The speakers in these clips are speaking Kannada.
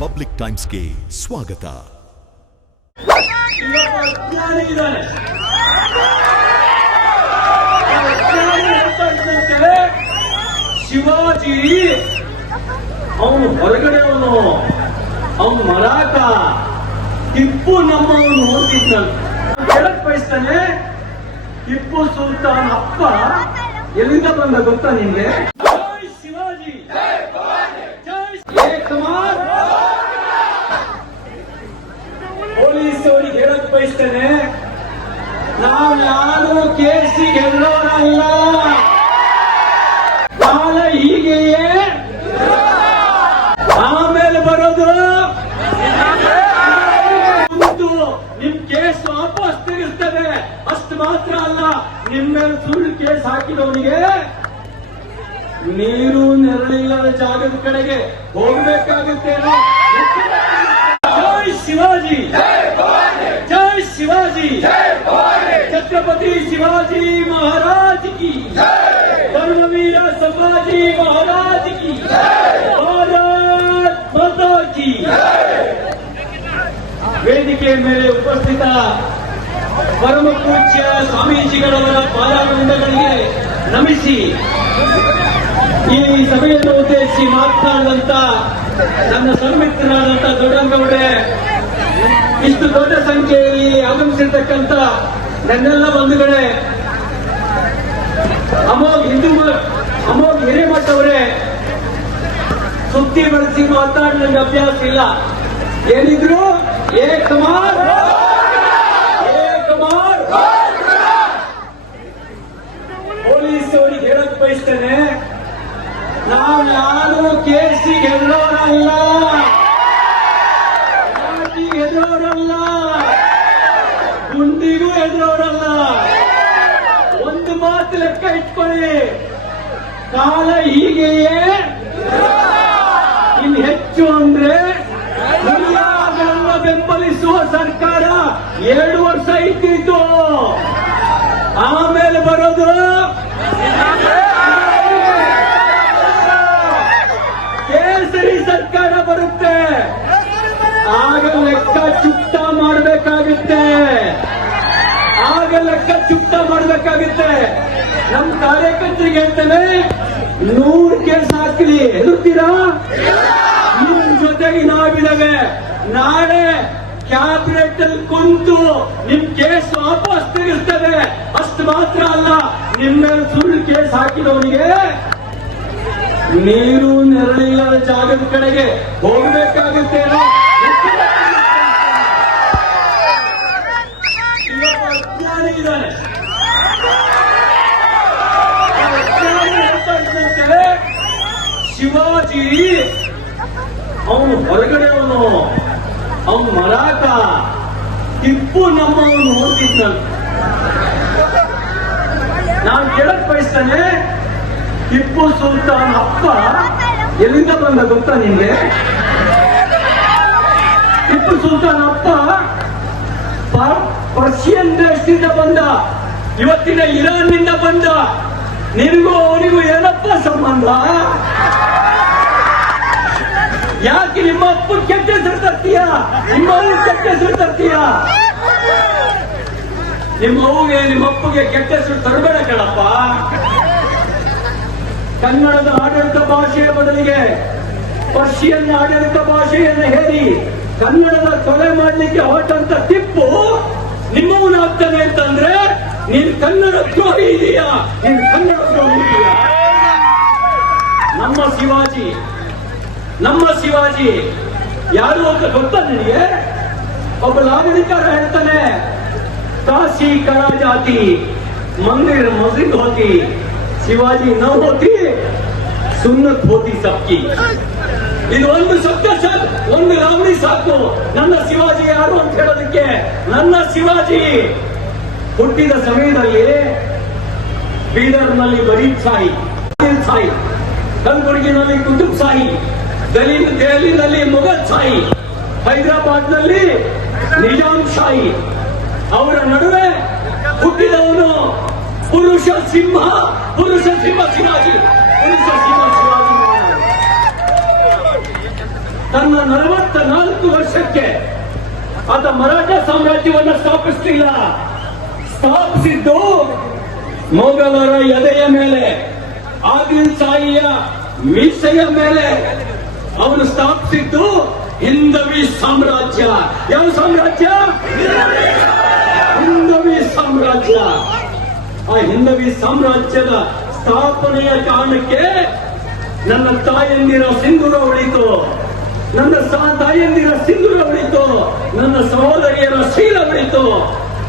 ಪಬ್ಲಿಕ್ ಟೈಮ್ಸ್ಗೆ ಸ್ವಾಗತ. ಶಿವಾಜಿ ಅವನು ಹೊರಗಡೆ ಅವನು ಮರಾಠ, ಟಿಪ್ಪು ನಮ್ಮವನು ಹೋಗ್ತಿದ್ದಾನೆ. ಹೇಳಕ್ ಬಯಸ್ತಾನೆ, ಟಿಪ್ಪು ಸುಲ್ತಾನ್ ಅಪ್ಪ ಎಲ್ಲಿಂದ ಬಂದ ಗೊತ್ತಾ ನಿನ್ಗೆ? ಜೈ ಶಿವಾಜಿ, ಜೈ ಕುಮಾರ್. ಪೊಲೀಸ್ ಅವರಿಗೆ ಹೇಳಕ್ ಬಯಸ್ತೇನೆ, ನಾವು ಯಾರು ಕೇಸಿ ಗೆಲ್ಲೋರಲ್ಲ. ಕಾಲ ಹೀಗೆಯೇ ಆಮೇಲೆ ಬರೋದು. ನಿಮ್ ಕೇಸ್ ವಾಪಸ್ ತೆಗೆಸ್ತದೆ. ಅಷ್ಟು ಮಾತ್ರ ಅಲ್ಲ, ನಿಮ್ಮ ಮೇಲೆ ಸುಳ್ಳು ಕೇಸ್ ಹಾಕಿದವನಿಗೆ ನೀರು ನೆರಳಿಲ್ಲದ ಜಾಗದ ಕಡೆಗೆ ಹೋಗಬೇಕಾಗುತ್ತೇನೋ. ಜೈ ಶಿವಾಜಿ, ಜೈ ಶಿವಾಜಿ, ಛತ್ರಪತಿ ಶಿವಾಜಿ ಮಹಾರಾಜ್ ಕಿ, ಧರ್ಮವೀರ ಸಂಭಾಜಿ ಮಹಾರಾಜ್ ಕಿ, ಭಾರತ್ ಮಾತಾ ಕಿ. ವೇದಿಕೆ ಮೇಲೆ ಉಪಸ್ಥಿತ ಪರಮ ಪೂಜ್ಯ ಸ್ವಾಮೀಜಿಗಳವರ ಪಾದಾರವಿಂದಗಳಿಗೆ ನಮಿಸಿ ಈ ಸಭೆಯನ್ನು ಉದ್ದೇಶಿಸಿ ಮಾತನಾಡಿದಂತ ನನ್ನ ಸನ್ಮಿತ್ರರಾದಂತ ದೊಡ್ಡಂಗೌಡೆ, ಇಷ್ಟು ದೊಡ್ಡ ಸಂಖ್ಯೆಯಲ್ಲಿ ಆಗಮಿಸಿರ್ತಕ್ಕಂಥ ನನ್ನೆಲ್ಲ ಬಂಧುಗಳೇ, ಅಮೋಘ್ ಹಿರೇಮಠ ಅವರೇ, ಸುದ್ದಿ ಬಳಸಿ ಮಾತಾಡಿ ನನಗೆ ಅಭ್ಯಾಸ ಇಲ್ಲ. ಏನಿದ್ರು ಏ ಕುಮಾರ್, ಪೊಲೀಸ್ ಅವರಿಗೆ ಹೇಳಕ್ ಬಯಸ್ತೇನೆ, ನಾವು ಯಾರು ಕೇಸಿ ಗೆಲ್ಲೋರಲ್ಲ, ಎದುರೋರಲ್ಲ, ಗುಂಡಿಗೂ ಎದುರೋರಲ್ಲ. ಒಂದು ಮಾತು ಲೆಕ್ಕ ಇಟ್ಕೊಳ್ಳಿ, ಕಾಲ ಹೀಗೆಯೇ ಇನ್ನು ಹೆಚ್ಚು ಅಂದ್ರೆ ಹುಲಿಯಾಗಳನ್ನ ಬೆಂಬಲಿಸುವ ಸರ್ಕಾರ 2 ವರ್ಷ ಇದ್ದಿದ್ದು, ಆಮೇಲೆ ಬರೋದು ಕೇಸರಿ ಸರ್ಕಾರ ಬರುತ್ತೆ. ಆಗ ಲೆಕ್ಕ ಚುಕ್ತ ಮಾಡಬೇಕಾಗುತ್ತೆ, ನಮ್ಮ ಕಾರ್ಯಕರ್ತರಿಗೆ ಹೇಳ್ತೇನೆ, 100 ಕೇಸ್ ಹಾಕಲಿ, ಹೆದರ್ತೀರಾ? ನಿಮ್ ಜೊತೆಗೆ ನಾವಿದ್ದೇವೆ. ನಾಳೆ ಕ್ಯಾಬಿನೆಟ್ ಅಲ್ಲಿ ಕುಂತು ನಿಮ್ ಕೇಸ್ ವಾಪಸ್ ತೆಗೆಸ್ತದೆ. ಅಷ್ಟು ಮಾತ್ರ ಅಲ್ಲ, ನಿಮ್ಮ ಮೇಲೆ ಸುಳ್ಳು ಕೇಸ್ ಹಾಕಿದವನಿಗೆ ನೀರು ನೆರಳಿಲ್ಲದ ಜಾಗದ ಕಡೆಗೆ ಹೋಗಬೇಕಾಗುತ್ತೇನೋ. ಅಜ್ಞಾನಿ ಇದ್ದಾನೆ. ಶಿವಾಜಿ ಅವನು ಹೊರಗಡೆ ಅವನು ಮರಾಠ, ಟಿಪ್ಪು ನಮ್ಮವನು ಹೋಗ್ತಿದ್ದಾನೆ. ನಾನು ಕೇಳಕ್ ಬಯಸ್ತಾನೆ, ಟಿಪ್ಪು ಸುಲ್ತಾನ್ ಅಪ್ಪ ಎಲ್ಲಿಂದ ಬಂದ ಗೊತ್ತಾ ನಿನ್ಗೆ? ಟಿಪ್ಪು ಸುಲ್ತಾನ್ ಅಪ್ಪ ಪರ್ಷಿಯನ್ ದೇಶದಿಂದ ಬಂದ, ಇವತ್ತಿನ ಇರಾನ್ ನಿಂದ ಬಂದ. ನಿನಗೂ ಅವನಿಗೂ ಏನಪ್ಪ ಸಂಬಂಧ? ಯಾಕೆ ನಿಮ್ಮ ಅಪ್ಪ ಕೆಟ್ಟ ಹೆಸರು ತರ್ತೀಯ? ನಿಮ್ಮ ಅವ್ರಿಗೆ ಕೆಟ್ಟ ಹೆಸರು ತರ್ತೀಯ? ನಿಮ್ಮ ಅವ್ಗೆ ನಿಮ್ಮ ಅಪ್ಪಗೆ ಕೆಟ್ಟ ಹೆಸರು ತರಬೇಡ ಕಣಪ್ಪ. ಕನ್ನಡದ ಆಡಳಿತ ಭಾಷೆಯ ಬದಲಿಗೆ ಪರ್ಷಿಯನ್ ಆಡಳಿತ ಭಾಷೆಯನ್ನು ಹೇರಿ ಕನ್ನಡದ ಕೊಲೆ ಮಾಡಲಿಕ್ಕೆ ಹೊರಟಂತ ಟಿಪ್ಪು ನಿಮ್ಮವನಾಗ್ತಾನೆ ಅಂತಂದ್ರೆ ನೀನ್ ಕನ್ನಡ ದ್ರೋಹಿ ಇದೆಯಾ? ನೀನ್ ಕನ್ನಡ ದ್ರೋಹಿ ಇದೆಯಾ? ನಮ್ಮ ಶಿವಾಜಿ ಯಾರು ಅಂತ ಗೊತ್ತಾ ನಿನಗೆ? ಒಬ್ಬ ನಾಗರಿಕರ ಹೇಳ್ತಾನೆ, ಕಾಶಿ ಕರಾ ಜಾತಿ, ಮಂದಿರ್ ಮಸ್ಜಿದ್ ಹೋತಿ, ಶಿವಾಜಿ ನ ಹೋತಿ, ಸುನ್ನತ್ ಹೋತಿ ಸಬ್ಕಿ. ಇದು ಒಂದು ಶಬ್ದ ಸಾಕು, ಒಂದು ಲಾವಣಿ ಸಾಕು ನನ್ನ ಶಿವಾಜಿ ಯಾರು ಅಂತ ಹೇಳೋದಕ್ಕೆ. ನನ್ನ ಶಿವಾಜಿ ಹುಟ್ಟಿದ ಸಮಯದಲ್ಲಿ ಬೀದರ್ನಲ್ಲಿ ಬರೀದ್ ಶಾಹಿ, ಕಲಬುರಗಿನಲ್ಲಿ ಕುತುಬ್ ಶಾಹಿ, ದೆಹಲಿನಲ್ಲಿ ಮೊಘಲ್ ಶಾಹಿ, ಹೈದರಾಬಾದ್ನಲ್ಲಿ ನಿಜಾಂ ಶಾಹಿ. ಅವರ ನಡುವೆ ಹುಟ್ಟಿದವನು ಪುರುಷ ಸಿಂಹ ಶಿವಾಜಿ. ತನ್ನ 44 ವರ್ಷಕ್ಕೆ ಆತ ಮರಾಠ ಸಾಮ್ರಾಜ್ಯವನ್ನು ಸ್ಥಾಪಿಸಲಿಲ್ಲ. ಸ್ಥಾಪಿಸಿದ್ದು ಮೊಘಲರ ಎದೆಯ ಮೇಲೆ, ಆದಿಲ್ ಶಾಹಿಯ ಮೀಸೆಯ ಮೇಲೆ. ಅವನು ಸ್ಥಾಪಿಸಿದ್ದು ಹಿಂದವಿ ಸಾಮ್ರಾಜ್ಯ. ಯಾವ ಸಾಮ್ರಾಜ್ಯ? ಹಿಂದವಿ ಸಾಮ್ರಾಜ್ಯ. ಆ ಹಿಂದವಿ ಸಾಮ್ರಾಜ್ಯದ ಸ್ಥಾಪನೆಯ ಕಾರಣಕ್ಕೆ ನನ್ನ ತಾಯಂದಿರ ಸಿಂಧೂರ ಉಳಿತು, ನನ್ನ ತಾಯಂದಿರ ಸಿಂಧೂರ ಉಳಿತು, ನನ್ನ ಸಹೋದರಿಯರ ಶೀಲ ಉಳಿತು.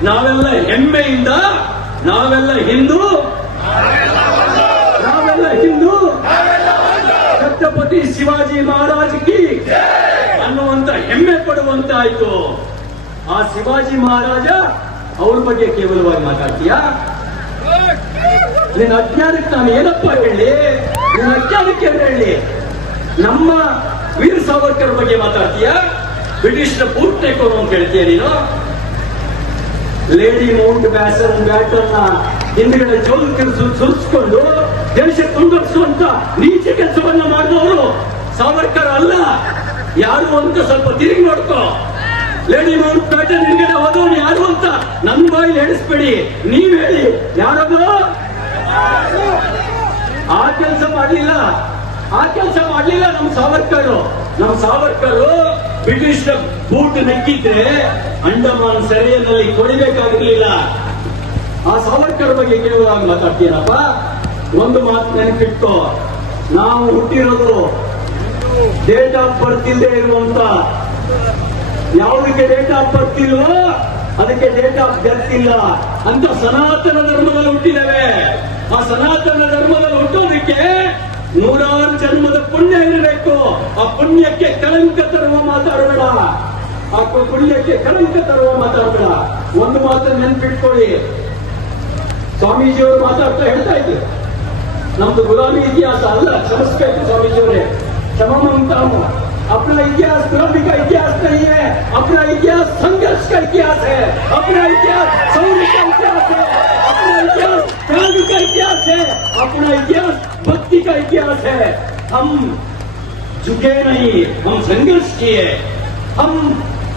ನಾವೆಲ್ಲ ಹೆಮ್ಮೆಯಿಂದ ನಾವೆಲ್ಲ ಹಿಂದೂ, ನಾವೆಲ್ಲ ಹಿಂದೂ, ಛತ್ರಪತಿ ಶಿವಾಜಿ ಮಹಾರಾಜ್ ಕಿ ಅನ್ನುವಂತ ಹೆಮ್ಮೆ ಪಡುವಂತಾಯ್ತು. ಆ ಶಿವಾಜಿ ಮಹಾರಾಜ ಅವ್ರ ಬಗ್ಗೆ ಕೇವಲವಾಗಿ ಮಾತಾಡ್ತೀಯಾ? ನಿನ್ನ ಅಜ್ಞಾನಕ್ಕೆ ನಾನು ಏನಪ್ಪ ಹೇಳಿ? ನಿನ್ನ ಅಜ್ಞಾನಕ್ಕೆ ಹೇಳಿ? ನಮ್ಮ ವೀರ್ ಸಾವರ್ಕರ್ ಬಗ್ಗೆ ಮಾತಾಡ್ತೀಯಾ? ಬ್ರಿಟಿಷ್ ಪೂರ್ಣೆಕೋರು ಅಂತ ಹೇಳ್ತೀಯ ನೀನು? ಲೇಡಿ ಮೌಂಟ್ ಬ್ಯಾಟನ್ನ ಹಿಂದ್ಗಡೆ ಜೋಲು ಸುರಿಸಿಕೊಂಡು ದೇಶ ತುಂಬಿಸುವಂತ ನೀಚ ಕೆಲಸವನ್ನ ಮಾಡಿದವರು ಸಾವರ್ಕರ್ ಅಲ್ಲ. ಯಾರು ಅಂತ ಸ್ವಲ್ಪ ತಿರುಗಿ ನೋಡ್ಕೋ. ಲೇಡಿ ಮೌಂಟ್ ಬ್ಯಾಟನ್ ಹಿಂದ್ಗಡೆ ಹೋದವನು ಯಾರು ಅಂತ ನನ್ನ ಬಾಯಲ್ಲಿ ಹೇಳಿಸ್ಬೇಡಿ, ನೀವ್ ಹೇಳಿ ಯಾರದು? ಆ ಕೆಲಸ ಮಾಡಲಿಲ್ಲ, ಆ ಕೆಲಸ ಮಾಡಲಿಲ್ಲ ನಮ್ಮ ಸಾವರ್ಕರು. ನಮ್ಮ ಸಾವರ್ಕರು ಬ್ರಿಟಿಷ್ ಬೂಟ್ ನೆಕ್ಕಿದ್ರೆ ಅಂಡಮಾನ್ ಸೆರೆಯಲ್ಲಿ ಕೊಡಬೇಕಾಗಿರ್ಲಿಲ್ಲ. ಆ ಸಾವರ್ಕರ್ ಬಗ್ಗೆ ಕೇವಲ ಮಾತಾಡ್ತೀನಪ್ಪ. ಒಂದು ಮಾತು ನೆನಪಿಟ್ಟು, ನಾವು ಹುಟ್ಟಿರೋದು ಡೇಟ್ ಆಫ್ ಬರ್ತ್ ಇಲ್ಲದೆ ಇರುವಂತ, ಯಾವುದಕ್ಕೆ ಡೇಟ್ ಆಫ್ ಬರ್ತ್ ಇಲ್ವೋ ಅದಕ್ಕೆ ಡೇಟ್ ಆಫ್ ಡೆತ್ ಇಲ್ಲ ಅಂತ ಸನಾತನ ಧರ್ಮದಲ್ಲಿ ಹುಟ್ಟಿದ್ದೇವೆ. ಆ ಸನಾತನ ಧರ್ಮದಲ್ಲಿ ಹುಟ್ಟೋದಕ್ಕೆ 100 ಜನ್ಮದ ಪುಣ್ಯ ಇರಬೇಕು. ಆ ಪುಣ್ಯಕ್ಕೆ ಕಳಂಕ ತರುವ ಮಾತಾಡಬೇಡ, ಆ ಪುಣ್ಯಕ್ಕೆ ಕಳಂಕ ತರುವ ಮಾತಾಡಬೇಡ. ಒಂದು ಮಾತನ್ನು ನೆನ್ಪಿಟ್ಕೊಳ್ಳಿ, ಸ್ವಾಮೀಜಿಯವರು ಮಾತಾಡ್ತಾ ಹೇಳ್ತಾ ಇದ್ರು, ನಮ್ದು ಗುಲಾಮಿ ಇತಿಹಾಸ ಅಲ್ಲ, ಕ್ಷಮಿಸಬೇಕು ಸ್ವಾಮೀಜಿಯವರೇ, क्षमा मांगता हूँ. अपना इतिहास गुलामी का इतिहास नहीं है, अपना इतिहास संघर्ष का इतिहास है, अपना इतिहास शौर्य का इतिहास है, अपना इतिहास त्याग का इतिहास है, अपना इतिहास भक्ति का इतिहास है. हम झुके नहीं, हम संघर्ष किए, हम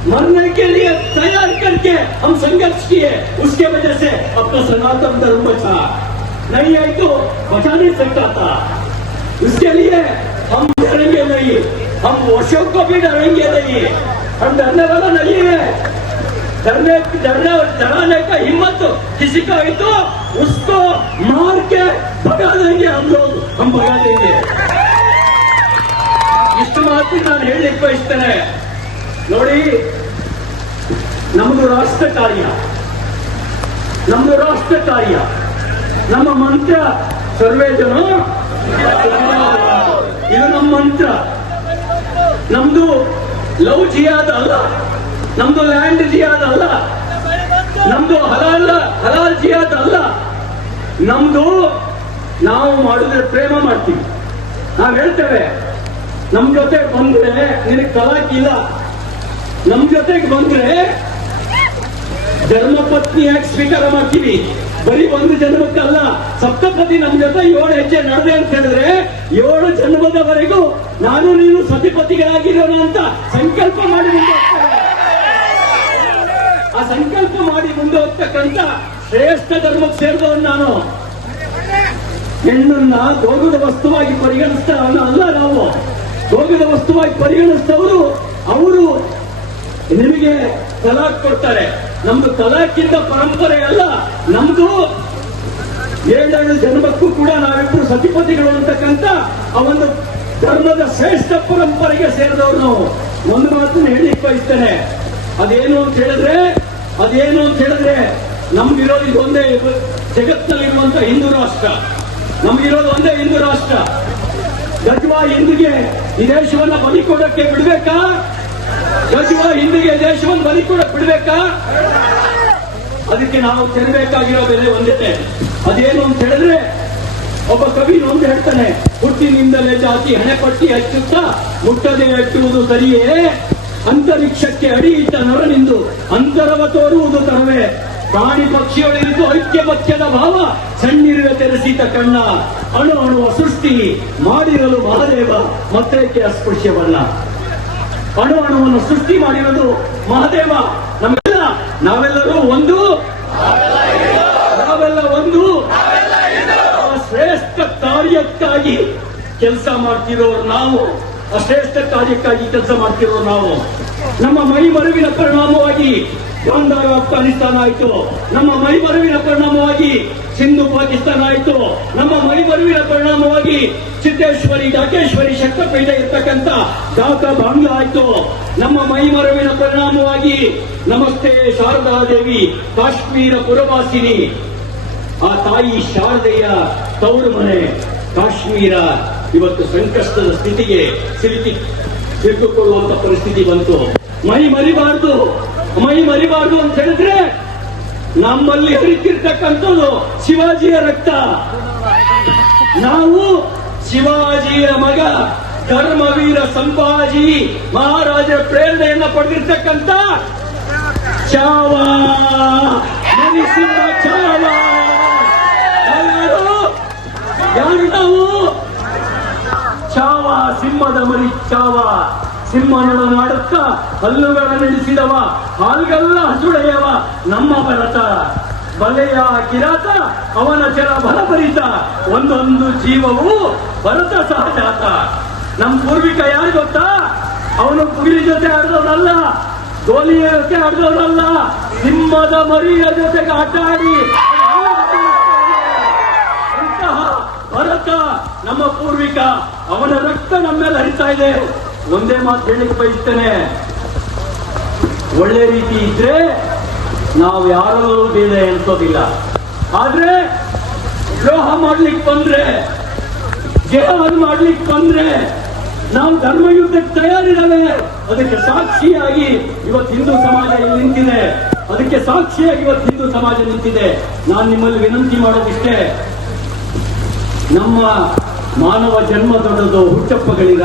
मरने के लिए तैयार करके हम संघर्ष किए. उसके वजह से अपना सनातन धर्म बचा. नहीं है तो बचा नहीं सकता था. उसके लिए हम डरेंगे नहीं, हम वोशों को भी डरेंगे नहीं. हम डरने वाला नहीं है. डराने का हिम्मत किसी का है तो उसको मार के भगा देंगे हम लोग, हम भगा देंगे. ಇಷ್ಟು ಮಾತು ನಾನು ಹೇಳಲಿಕ್ಕೆ ಬಯಸ್ತೇನೆ. ನೋಡಿ, ನಮ್ಮದು ರಾಷ್ಟ್ರ ಕಾರ್ಯ, ನಮ್ಮದು ರಾಷ್ಟ್ರ ಕಾರ್ಯ. ನಮ್ಮ ಮಂತ್ರ ಸರ್ವೇ ಜನ, ಇದು ನಮ್ಮ ಮಂತ್ರ. ನಮ್ದು ಲವ್ ಜಿಯಾದ್ ಅಲ್ಲ, ನಮ್ದು ಲ್ಯಾಂಡ್ ಜಿಯಾದ್ ಅಲ್ಲ, ನಮ್ದು ಹಲಾಲ್ ಜಿಯಾದ್ ಅಲ್ಲ. ನಮ್ದು ನಾವು ಮಾಡಿದ್ರೆ ಪ್ರೇಮ ಮಾಡ್ತೀವಿ. ನಾವು ಹೇಳ್ತೇವೆ, ನಮ್ ಜೊತೆ ಬಂದ್ರೆ ನಿನಗೆ ತಲಾಕ್ ಇಲ್ಲ, ನಮ್ ಜೊತೆಗೆ ಬಂದ್ರೆ ಧರ್ಮಪತ್ನಿಯಾಗಿ ಸ್ವೀಕಾರ ಮಾಡ್ತೀವಿ. ಬರೀ ಒಂದು ಜನ್ಮಕ್ಕಲ್ಲ, ಸಪ್ತಪದಿ ನಮ್ ಜೊತೆ 7 ಹೆಜ್ಜೆ ನಡೆದೆ ಅಂತ ಹೇಳಿದ್ರೆ 7 ಜನ್ಮದವರೆಗೂ ನಾನು ನೀನು ಸತಿಪತಿಗಳಾಗಿರೋಣ ಅಂತ ಸಂಕಲ್ಪ ಮಾಡಿ ಮುಂದೆ ಹೋಗ್ತಾರೆ. ಆ ಸಂಕಲ್ಪ ಮಾಡಿ ಮುಂದೆ ಹೋಗ್ತಕ್ಕಂಥ ಶ್ರೇಷ್ಠ ಧರ್ಮಕ್ಕೆ ಸೇರಿದವನು ನಾನು. ಹೆಣ್ಣನ್ನ ಭೋಗದ ವಸ್ತುವಾಗಿ ಪರಿಗಣಿಸ್ತವನ್ನ ಅಲ್ಲ ನಾವು. ಭೋಗದ ವಸ್ತುವಾಗಿ ಪರಿಗಣಿಸ್ತವರು ಅವರು ನಿಮಗೆ ತಲಾಕ್ ಕೊಡ್ತಾರೆ. ನಮ್ದು ತಲಾಕಿಂದ ಪರಂಪರೆ ಅಲ್ಲ, ನಮ್ದು 7 ಜನ್ಮಕ್ಕೂ ಕೂಡ ನಾವಿಬ್ಬರು ಸತಿಪತಿಗಳು ಅಂತಕ್ಕಂಥ ಆ ಒಂದು ಧರ್ಮದ ಶ್ರೇಷ್ಠ ಪರಂಪರೆಗೆ ಸೇರಿದವರು ನಾವು. ಒಂದು ಮಾತನ್ನು ಹೇಳಿಕ್ಕೆ ಬಯಸ್ತೇನೆ, ಅದೇನು ಅಂತ ಹೇಳಿದ್ರೆ ನಮ್ಗಿರೋದು ಇದೊಂದೇ ಜಗತ್ತಿನಲ್ಲಿರುವಂತ ಹಿಂದೂ ರಾಷ್ಟ್ರ. ನಮ್ಗಿರೋದು ಒಂದೇ ಹಿಂದೂ ರಾಷ್ಟ್ರ. ಗಜ್ವಾ ಹಿಂದಿಗೆ ಈ ದೇಶವನ್ನ ಬಲಿ ಕೊಡಕ್ಕೆ ಬಿಡ್ಬೇಕಾ? ಗಜ್ವಾ ಹಿಂದಿಗೆ ದೇಶವನ್ನು ಬಲಿ ಕೊಡಕ್ಕೆ ಬಿಡ್ಬೇಕಾ? ಅದಕ್ಕೆ ನಾವು ತೆರಬೇಕಾಗಿರೋ ಬೆಲೆ ಒಂದೇ. ಅದೇನು ಅಂತ ಹೇಳಿದ್ರೆ, ಒಬ್ಬ ಕವಿ ಒಂದು ಹೇಳ್ತಾನೆ, ಹುಟ್ಟಿನಿಂದಲೇ ಜಾತಿ ಹಣೆಪಟ್ಟಿ ಹಚ್ಚುತ್ತಾ ಮುಟ್ಟದೆ ಹಚ್ಚುವುದು ಸರಿಯೇ, ಅಂತರಿಕ್ಷಕ್ಕೆ ಅಡಿ ಇಟ್ಟ ನರನಿಂದು ಅಂತರವ ತೋರುವುದು ತರವೇ, ಪ್ರಾಣಿ ಪಕ್ಷಿಗಳಿದ್ದು ಐಕ್ಯಪತ್ಯದ ಭಾವ ಸಣ್ಣಿರುವೆ ತೆರೆಸಿದ ಕಣ್ಣ, ಅಣು ಅಣುವ ಸೃಷ್ಟಿ ಮಾಡಿರಲು ಮಹಾದೇವ ಮತ್ತೇಕೆ ಅಸ್ಪೃಶ್ಯವಲ್ಲ. ಅಣುವನ್ನು ಸೃಷ್ಟಿ ಮಾಡಿರೋದು ಮಹಾದೇವ. ನಾವೆಲ್ಲರೂ ಒಂದು, ನಾವೆಲ್ಲ ಒಂದು. ಆ ಶ್ರೇಷ್ಠ ಕಾರ್ಯಕ್ಕಾಗಿ ಕೆಲಸ ಮಾಡ್ತಿರೋರು ನಾವು, ಆ ಶ್ರೇಷ್ಠ ಕಾರ್ಯಕ್ಕಾಗಿ ಕೆಲಸ ಮಾಡ್ತಿರೋರು ನಾವು. ನಮ್ಮ ಮೈ ಮರುವಿನ ಪರಿಣಾಮವಾಗಿ ಗಾಂಧಾರ ಅಫ್ಘಾನಿಸ್ತಾನ ಆಯ್ತು, ನಮ್ಮ ಮೈ ಮರುವಿನ ಪರಿಣಾಮವಾಗಿ ಸಿಂಧು ಪಾಕಿಸ್ತಾನ ಆಯ್ತು, ನಮ್ಮ ಮೈ ಮರುವಿನ ಪರಿಣಾಮವಾಗಿ ಸಿದ್ದೇಶ್ವರಿ ಡಾಕೇಶ್ವರಿ ಶಕ್ತಪೀಠ ಇರ್ತಕ್ಕಂಥ ಢಾಕಾ ಬಾಂಗ್ಲಾ ಆಯ್ತು, ನಮ್ಮ ಮೈ ಮರುವಿನ ಪರಿಣಾಮವಾಗಿ ನಮಸ್ತೆ ಶಾರದಾ ದೇವಿ ಕಾಶ್ಮೀರ ಪುರವಾಸಿನಿ, ಆ ತಾಯಿ ಶಾರದೆಯ ತವರು ಮನೆ ಕಾಶ್ಮೀರ ಇವತ್ತು ಸಂಕಷ್ಟದ ಸ್ಥಿತಿಗೆ ಸಿಲುಕಿಕೊಳ್ಳುವಂತ ಪರಿಸ್ಥಿತಿ ಬಂತು. ಮೈ ಮರಿಬಾರ್ದು ಅಂತ ಹೇಳಿದ್ರೆ ನಮ್ಮಲ್ಲಿ ಹರಿತಿರ್ತಕ್ಕಂಥದ್ದು ಶಿವಾಜಿಯ ರಕ್ತ. ನಾವು ಶಿವಾಜಿಯ ಮಗ ಧರ್ಮವೀರ ಸಂಭಾಜಿ ಮಹಾರಾಜರ ಪ್ರೇರಣೆಯನ್ನ ಪಡೆದಿರ್ತಕ್ಕಂಥ ಚಾವ ನರಸಿಂಹ ಚಾವ. ಯಾರು ನಾವು? ಚಾವ, ಸಿಂಹದ ಮರಿ ಚಾವ. ಸಿಂಹನೊಡನೆ ಆಡುತ್ತಾ ಹಲ್ಲುಗಳ ನಡೆಸಿದವ, ಹಾಲ್ಗಲ್ಲ ಹಸುಳೆಯವ ನಮ್ಮ ಭರತ. ಬಲೆಯ ಕಿರಾತ ಅವನ ಚರ ಬಲಭರಿತ, ಒಂದೊಂದು ಜೀವವು ಭರತ ಸಹಜಾತ. ನಮ್ಮ ಪೂರ್ವಿಕ ಯಾರು ಗೊತ್ತಾ? ಅವನು ಪುಗಿಲಿ ಜೊತೆ ಆಡಿದವನಲ್ಲ, ಗೋಲಿಯ ಜೊತೆ ಆಡಿದವನಲ್ಲ, ಸಿಂಹದ ಮರಿಯ ಜೊತೆಗೆ ಆಟ ಆಡಿ ಅಂತಹ ಭರತ ನಮ್ಮ ಪೂರ್ವಿಕ. ಅವನ ರಕ್ತ ನಮ್ಮ ಮೇಲೆ ಹರಿತಾ ಇದೆ. ಒಂದೇ ಮಾತು ಹೇಳಿಕ್ಕೆ ಬಯಸ್ತೇನೆ, ಒಳ್ಳೆ ರೀತಿ ಇದ್ರೆ ನಾವು ಯಾರಲ್ಲೂ ಭೇದ ಎನಿಸೋದಿಲ್ಲ. ಆದ್ರೆ ದ್ರೋಹ ಮಾಡ್ಲಿಕ್ಕೆ ಬಂದ್ರೆ, ಜಿಹಾದ್ ಮಾಡ್ಲಿಕ್ಕೆ ಬಂದ್ರೆ ನಾವು ಧರ್ಮಯುದ್ಧಕ್ಕೆ ತಯಾರಿರವೆ. ಅದಕ್ಕೆ ಸಾಕ್ಷಿಯಾಗಿ ಇವತ್ತು ಹಿಂದೂ ಸಮಾಜ ಇಲ್ಲಿ ನಿಂತಿದೆ. ಅದಕ್ಕೆ ಸಾಕ್ಷಿಯಾಗಿ ಇವತ್ತು ಹಿಂದೂ ಸಮಾಜ ನಿಂತಿದೆ. ನಾನು ನಿಮ್ಮಲ್ಲಿ ವಿನಂತಿ ಮಾಡೋದಿಷ್ಟೇ, ನಮ್ಮ ಮಾನವ ಜನ್ಮ ದೊಡ್ಡದು, ಹುಟ್ಟಪ್ಪಗಳಿಗ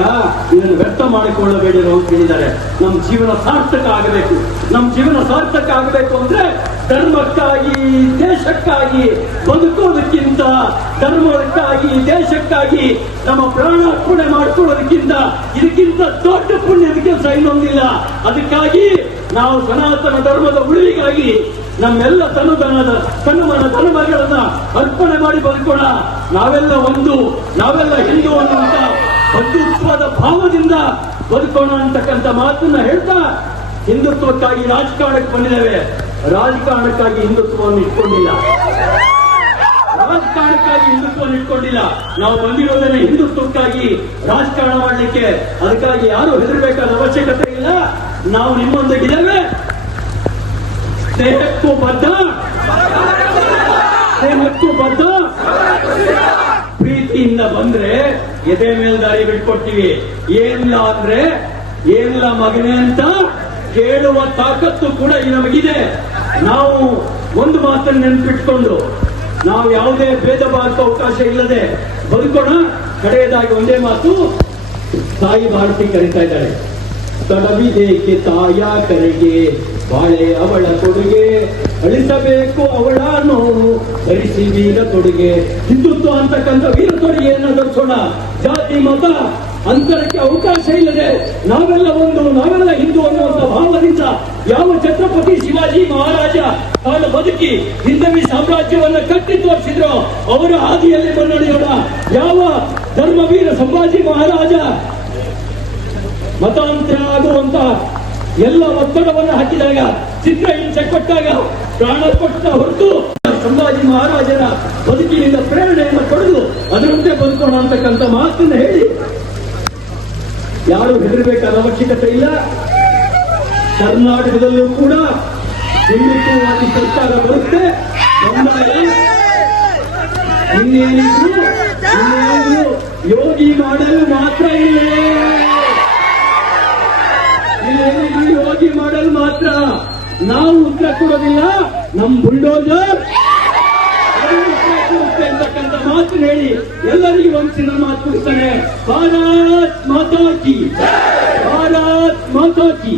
ಇದನ್ನು ವ್ಯರ್ಥ ಮಾಡಿಕೊಳ್ಳಬೇಡಿರು ಅಂತ ಹೇಳಿದ್ದಾರೆ. ನಮ್ಮ ಜೀವನ ಸಾರ್ಥಕ ಆಗಬೇಕು. ನಮ್ಮ ಜೀವನ ಸಾರ್ಥಕ ಆಗಬೇಕು ಅಂದ್ರೆ ಧರ್ಮಕ್ಕಾಗಿ ದೇಶಕ್ಕಾಗಿ ಬದುಕೋದಕ್ಕಿಂತ, ಧರ್ಮಕ್ಕಾಗಿ ದೇಶಕ್ಕಾಗಿ ನಮ್ಮ ಪ್ರಾಣಾರ್ಪಣೆ ಮಾಡ್ಕೊಳ್ಳೋದಕ್ಕಿಂತ ಇದಕ್ಕಿಂತ ದೊಡ್ಡ ಪುಣ್ಯದ ಕೆಲಸ ಇನ್ನೊಂದಿಲ್ಲ. ಅದಕ್ಕಾಗಿ ನಾವು ಸನಾತನ ಧರ್ಮದ ಉಳಿವಿಗಾಗಿ ನಮ್ಮೆಲ್ಲ ತನುಮನ ಧರ್ಮಗಳನ್ನ ಅರ್ಪಣೆ ಮಾಡಿ ಬದುಕೋಣ. ನಾವೆಲ್ಲ ಒಂದು, ನಾವೆಲ್ಲ ಹಿಂದೂ ಅನ್ನುವಂತ ಬಂಧುತ್ವದ ಭಾವದಿಂದ ಬದುಕೋಣ ಅಂತಕ್ಕಂಥ ಮಾತನ್ನ ಹೇಳ್ತಾ, ಹಿಂದುತ್ವಕ್ಕಾಗಿ ರಾಜಕಾರಣಕ್ಕೆ ಬಂದಿದ್ದೇವೆ. ರಾಜಕಾರಣಕ್ಕಾಗಿ ಹಿಂದುತ್ವವನ್ನು ಇಟ್ಕೊಂಡಿಲ್ಲ, ರಾಜಕಾರಣಕ್ಕಾಗಿ ಹಿಂದುತ್ವವನ್ನು ಇಟ್ಕೊಂಡಿಲ್ಲ. ನಾವು ಬಂದಿರೋದನ್ನೇ ಹಿಂದುತ್ವಕ್ಕಾಗಿ ರಾಜಕಾರಣ ಮಾಡಲಿಕ್ಕೆ. ಅದಕ್ಕಾಗಿ ಯಾರು ಹೆದರಬೇಕಾದ ಅವಶ್ಯಕತೆ ಇಲ್ಲ. ನಾವು ನಿಮ್ಮೊಂದಿಗಿದ್ದೇವೆ. ಸ್ನೇಹಕ್ಕೂ ಬದ್ಧ, ಸ್ನೇಹಕ್ಕೂ ಬದ್ಧ. ಪ್ರೀತಿಯಿಂದ ಬಂದ್ರೆ ಎದೆ ಮೇಲ್ದಾರಿ ಬಿಟ್ಕೊಡ್ತೀವಿ. ಏನಿಲ್ಲ ಅಂದ್ರೆ ಏನಿಲ್ಲ ಮಗನೇ ಅಂತ ಕೇಳುವ ತಾಕತ್ತು ಕೂಡ ನಮಗಿದೆ. ನಾವು ಒಂದು ಮಾತನ್ನು ನೆನಪಿಟ್ಕೊಂಡು ನಾವು ಯಾವುದೇ ಭೇದ ಭಾವಕ್ಕೆ ಅವಕಾಶ ಇಲ್ಲದೆ ಬದುಕೋಣ. ಕಡೆಯದಾಗಿ ಒಂದೇ ಮಾತು, ತಾಯಿ ಭಾರತಿ ಕರೀತಾ ಇದ್ದಾಳೆ. ತಡವಿದೇಕೆ ತಾಯ ಕರೆಗೆ, ಬಾಳೆ ಅವಳ ಕೊಡುಗೆ, ಅಳಿಸಬೇಕು ಅವಳ ನೋವು, ಧರಿಸಿ ವೀರ ತೊಡುಗೆ. ಹಿಂದುತ್ವ ಅಂತಕ್ಕಂಥ ವೀರ ತೊಡುಗೆಯನ್ನು ಧರಿಸೋಣ. ಜಾತಿ ಮತ ಅಂತರಕ್ಕೆ ಅವಕಾಶ ಇಲ್ಲದೆ ನಾವೆಲ್ಲ ಒಂದು, ನಾವೆಲ್ಲ ಹಿಂದೂ ಅನ್ನುವಂಥ ಭಾವದಿಂದ ಯಾವ ಛತ್ರಪತಿ ಶಿವಾಜಿ ಮಹಾರಾಜ ತಾನು ಬದುಕಿ ಹಿಂದವಿ ಸಾಮ್ರಾಜ್ಯವನ್ನ ಕಟ್ಟಿ ತೋರಿಸಿದ್ರು ಅವರ ಹಾದಿಯಲ್ಲಿ ಮುನ್ನಡೆಯೋಣ. ಯಾವ ಧರ್ಮವೀರ ಸಂಭಾಜಿ ಮಹಾರಾಜ ಮತಾಂತರ ಆಗುವಂತ ಎಲ್ಲ ಒತ್ತಡವನ್ನು ಹಾಕಿದಾಗ, ಚಿತ್ರಹಿಂಸೆ ಕೊಟ್ಟಾಗ ಪ್ರಾಣ ಕೊಟ್ಟ ಹೊರತು ಸಂಭಾಜಿ ಮಹಾರಾಜರ ಬದುಕಿನಿಂದ ಪ್ರೇರಣೆಯನ್ನು ಪಡೆದು ಅದರಂತೆ ಬದುಕೋಣ ಅಂತಕ್ಕಂಥ ಮಾತನ್ನು ಹೇಳಿ, ಯಾರು ಹೆದರಬೇಕಾದ ಅವಶ್ಯಕತೆ ಇಲ್ಲ. ಕರ್ನಾಟಕದಲ್ಲೂ ಕೂಡ ಹಿಂದುತ್ವವಾದಿ ಸರ್ಕಾರ ಬರುತ್ತೆ. ಇನ್ನೇನಿದ್ರು ಯೋಗಿ ಮಾಡಲು ಮಾತ್ರ ಇಲ್ಲೇ, ಯೋಗಿ ಮಾಡಲು ಮಾತ್ರ. ನಾವು ಉತ್ತರ ಕೊಡೋದಿಲ್ಲ, ನಮ್ ಬುಲ್ಡೋಜರ್ ಅಂತಕ್ಕಂಥ ಮಾತು ಹೇಳಿ ಎಲ್ಲರಿಗೂ ಒಂದ್ಸಿನ ಮಾತು ಕೊಡ್ತಾನೆ. ಭಾರತ್ ಮಾತಾ ಕಿ, ಭಾರತ್ ಮಾತಾ ಕಿ.